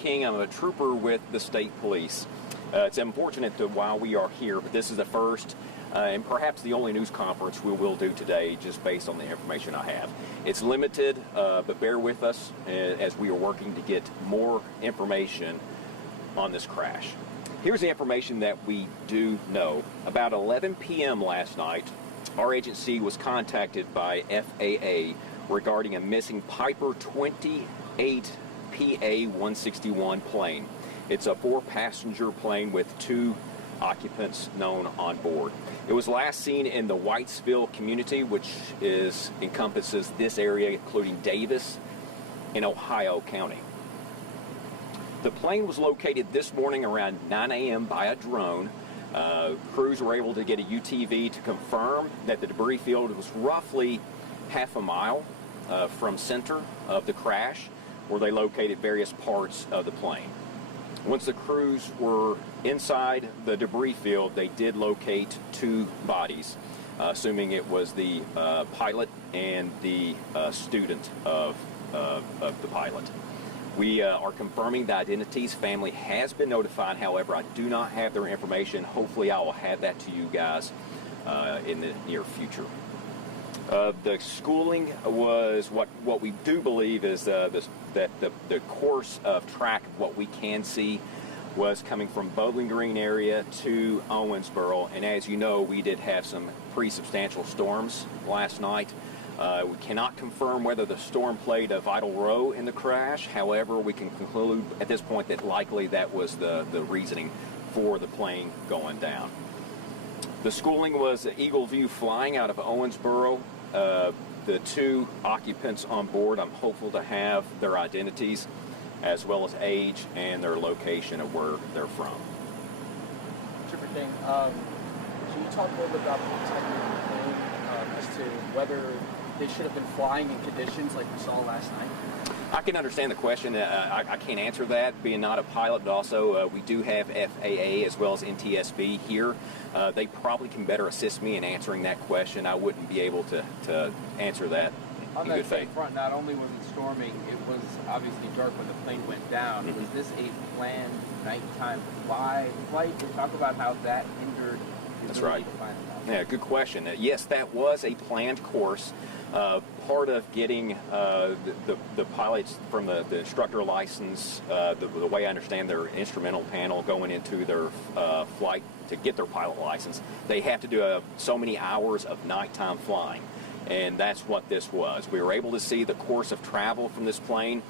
King. I'm a trooper with the state police. It's unfortunate that while we are here, but this is the first and perhaps the only news conference we will do today, just based on the information I have. It's limited, but bear with us as we are working to get more information on this crash. Here's the information that we do know. About 11 p.m. last night, our agency was contacted by FAA regarding a missing Piper 28 PA-161 plane. It's a 4-passenger plane with 2 occupants known on board. It was last seen in the Whitesville community, which encompasses this area, including Davis in Ohio County. The plane was located this morning around 9 a.m. by a drone. Crews were able to get a UTV to confirm that the debris field was roughly half a mile from center of the crash, where they located various parts of the plane. Once the crews were inside the debris field, they did locate 2 bodies, assuming it was the pilot and the student of the pilot. We are confirming the identities. Family has been notified. However, I do not have their information. Hopefully, I will have that to you guys in the near future. The schooling was what we do believe is that the course of track of what we can see was coming from Bowling Green area to Owensboro. And as you know, we did have some pretty substantial storms last night. We cannot confirm whether the storm played a vital role in the crash. However, we can conclude at this point that likely that was the reasoning for the plane going down. The schooling was Eagle View flying out of Owensboro. The 2 occupants on board, I'm hopeful to have their identities as well as age and their location of where they're from. Trooper King, can you talk a little bit about the integrity of the plane as to whether they should have been flying in conditions like we saw last night? I can understand the question. I can't answer that, being not a pilot, but also we do have FAA as well as NTSB here. They probably can better assist me in answering that question. I wouldn't be able to answer that on in that good same faith. front. Not only was it storming, it was obviously dark when the plane went down. Mm-hmm. Was this a planned nighttime flight? Talk about how that hindered the That's ability right. to find them out. Yeah, good question. Yes, that was a planned course. Part of getting the pilots from the instructor license, the way I understand their instrumental panel going into their flight to get their pilot license, they have to do so many hours of nighttime flying. And that's what this was. We were able to see the course of travel from this plane.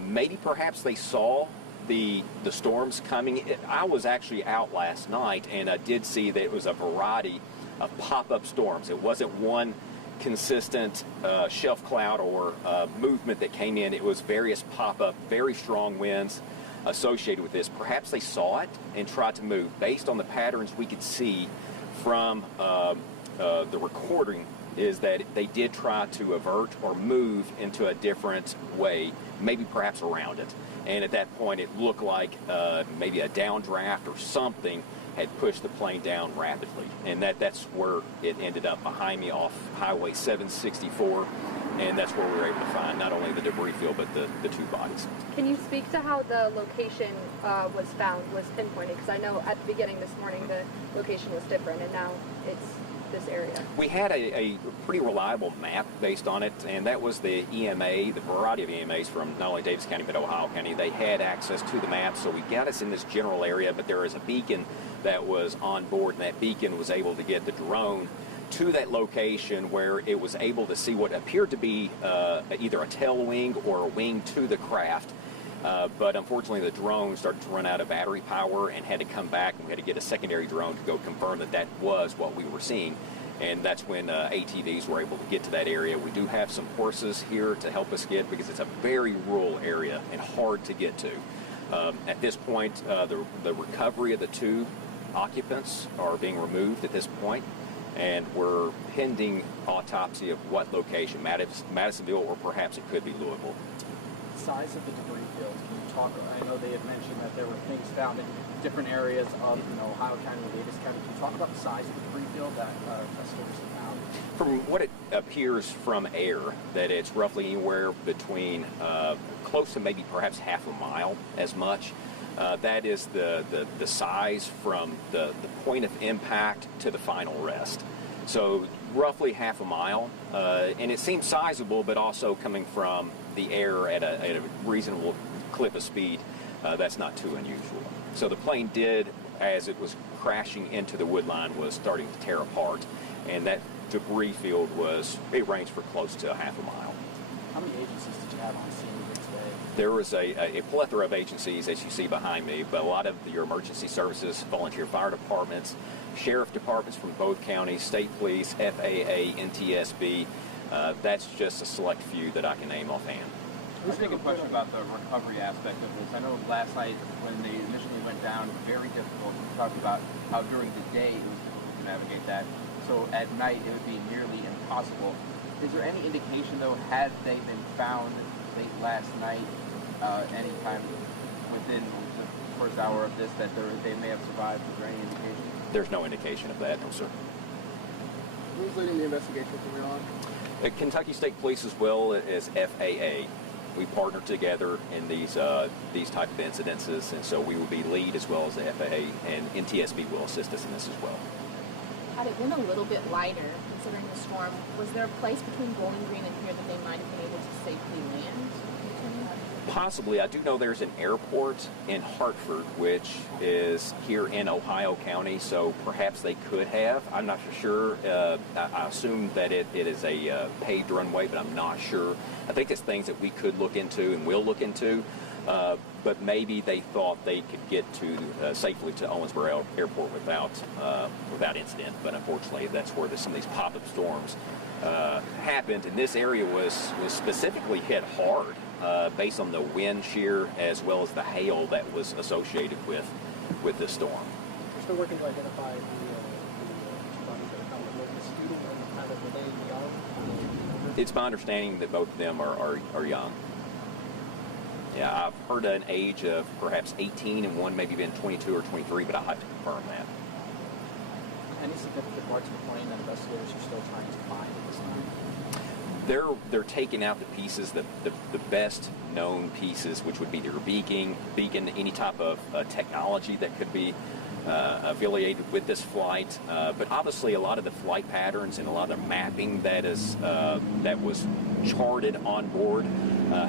Maybe perhaps they saw the storms coming. I was actually out last night, and I did see that it was a variety of pop-up storms. It wasn't one consistent shelf cloud or movement that came in. It was various pop-up, very strong winds associated with this. Perhaps they saw it and tried to move. Based on the patterns we could see from the recording, is that they did try to avert or move into a different way, maybe perhaps around it. And at that point, it looked like maybe a downdraft or something had pushed the plane down rapidly. And that's where it ended up, behind me off Highway 764. And that's where we were able to find not only the debris field, but the 2 bodies. Can you speak to how the location was pinpointed? Because I know at the beginning this morning the location was different, and now it's this area. We had a pretty reliable map based on it, and that was the EMA, the variety of EMAs from not only Davis County but Ohio County. They had access to the map, so we got us in this general area, but there is a beacon that was on board, and that beacon was able to get the drone to that location where it was able to see what appeared to be either a tail wing or a wing to the craft. But unfortunately, the drone started to run out of battery power and had to come back, and we had to get a secondary drone to go confirm that that was what we were seeing. And that's when ATVs were able to get to that area. We do have some horses here to help us get, because it's a very rural area and hard to get to. At this point, the recovery of the 2 occupants are being removed at this point, and we're pending autopsy of what location, Madisonville, or perhaps it could be Louisville. Size of the debris field. Can you talk, I know they had mentioned that there were things found in different areas of, Ohio County and Davis County. Can you talk about the size of the debris field that investigators have found? From what it appears from air, that it's roughly anywhere between close to maybe perhaps half a mile as much. That is the size from the point of impact to the final rest. So roughly half a mile, and it seems sizable, but also coming from the air at a reasonable clip of speed, that's not too unusual. So the plane did, as it was crashing into the wood line, was starting to tear apart, and that debris field it ranged for close to half a mile. How many agencies did you have on scene here today? There was a plethora of agencies, as you see behind me, but a lot of your emergency services, volunteer fire departments, sheriff departments from both counties, state police, FAA, NTSB. That's just a select few that I can name offhand. Let's take a question about the recovery aspect of this. I know last night when they initially went down, very difficult. We talked about how during the day it was difficult to navigate that. So at night it would be nearly impossible. Is there any indication, though, had they been found late last night, anytime within the first hour of this, that they may have survived? Is there any indication? There's no indication of that, no, sir. Who's leading the investigation from your on? Kentucky State Police as well as FAA. We partner together in these type of incidences, and so we will be lead as well as the FAA, and NTSB will assist us in this as well. Had it been a little bit lighter, considering the storm, was there a place between Bowling Green and here that they might have been able to safely land? Possibly. I do know there's an airport in Hartford, which is here in Ohio County, so perhaps they could have. I'm not for sure. I assume that it is a paved runway, but I'm not sure. I think it's things that we could look into and will look into, but maybe they thought they could get to safely to Owensboro Airport without incident. But unfortunately, that's where some of these pop-up storms happened, and this area was specifically hit hard. Based on the wind shear as well as the hail that was associated with this storm. We're still working to identify the bodies that are found with the student and kind of the young. It's my understanding that both of them are young. Yeah, I've heard an age of perhaps 18 and one maybe been 22 or 23, but I'll have to confirm that. Any significant parts of the plane that investigators are still trying to find at this time? They're taking out the pieces, the best known pieces, which would be their beacon, any type of technology that could be affiliated with this flight. But obviously, a lot of the flight patterns and a lot of the mapping that was charted on board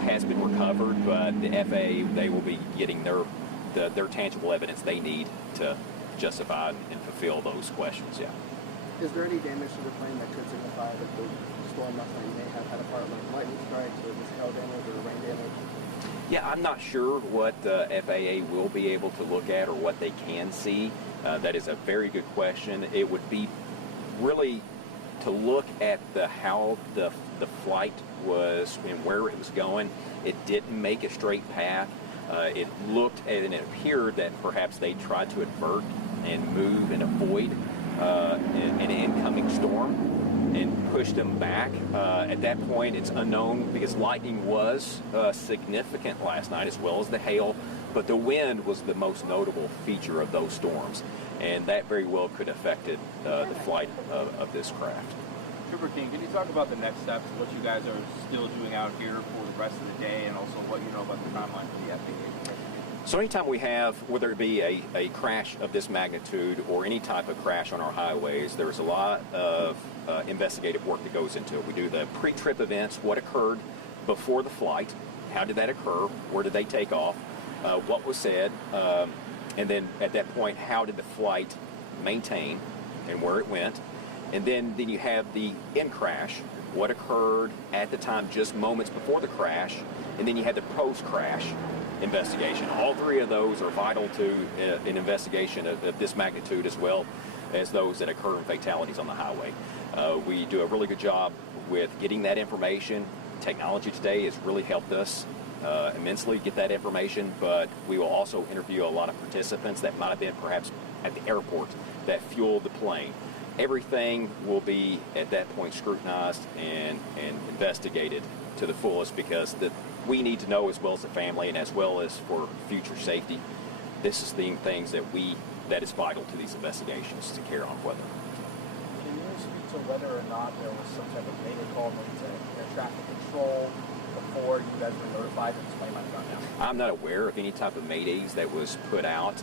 has been recovered. But the FAA, they will be getting their tangible evidence they need to justify and fulfill those questions. Yeah. Is there any damage to the plane that could signify that the storm last night may have had a part like lightning strikes or just hail damage or rain damage? Yeah, I'm not sure what the FAA will be able to look at or what they can see. That is a very good question. It would be really to look at how the flight was and where it was going. It didn't make a straight path. It looked and it appeared that perhaps they tried to avert and move and avoid an incoming storm and push them back. At that point, it's unknown because lightning was significant last night as well as the hail, but the wind was the most notable feature of those storms, and that very well could have affected the flight of this craft. Trooper King, can you talk about the next steps, what you guys are still doing out here for the rest of the day, and also what you know about the timeline for the FAA? So anytime we have, whether it be a crash of this magnitude or any type of crash on our highways, there's a lot of investigative work that goes into it. We do the pre-trip events, what occurred before the flight, how did that occur, where did they take off, what was said, and then at that point, how did the flight maintain and where it went. And then you have the in-crash, what occurred at the time, just moments before the crash, and then you have the post-crash investigation. All three of those are vital to an investigation of this magnitude as well as those that occur in fatalities on the highway. We do a really good job with getting that information. Technology today has really helped us immensely get that information, but we will also interview a lot of participants that might have been perhaps at the airport that fueled the plane. Everything will be at that point scrutinized and investigated to the fullest, because we need to know, as well as the family and as well as for future safety. This is the things that is vital to these investigations, to care on weather. Can you speak to whether or not there was some type of mayday call made to air traffic control before you guys were notified that this plane might have gone down? I'm not aware of any type of maydays that was put out.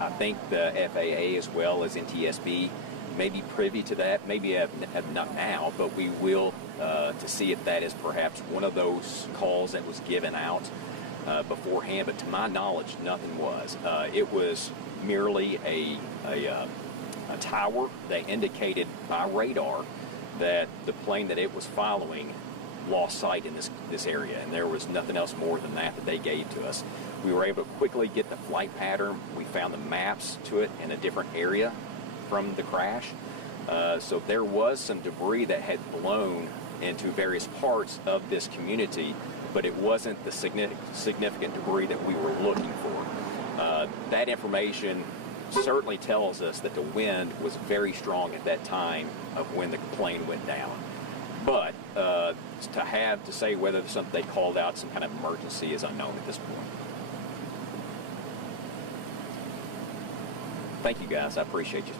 I think the FAA as well as NTSB may be privy to that. Maybe not now, but we will to see if that is perhaps one of those calls that was given out beforehand. But to my knowledge, nothing was. It was merely a tower that indicated by radar that the plane that it was following lost sight in this area, and there was nothing else more than that they gave to us. We were able to quickly get the flight pattern. We found the maps to it in a different area from the crash. So there was some debris that had blown into various parts of this community, but it wasn't the significant debris that we were looking for. That information certainly tells us that the wind was very strong at that time of when the plane went down. But to say whether they called out some kind of emergency is unknown at this point. Thank you, guys. I appreciate you.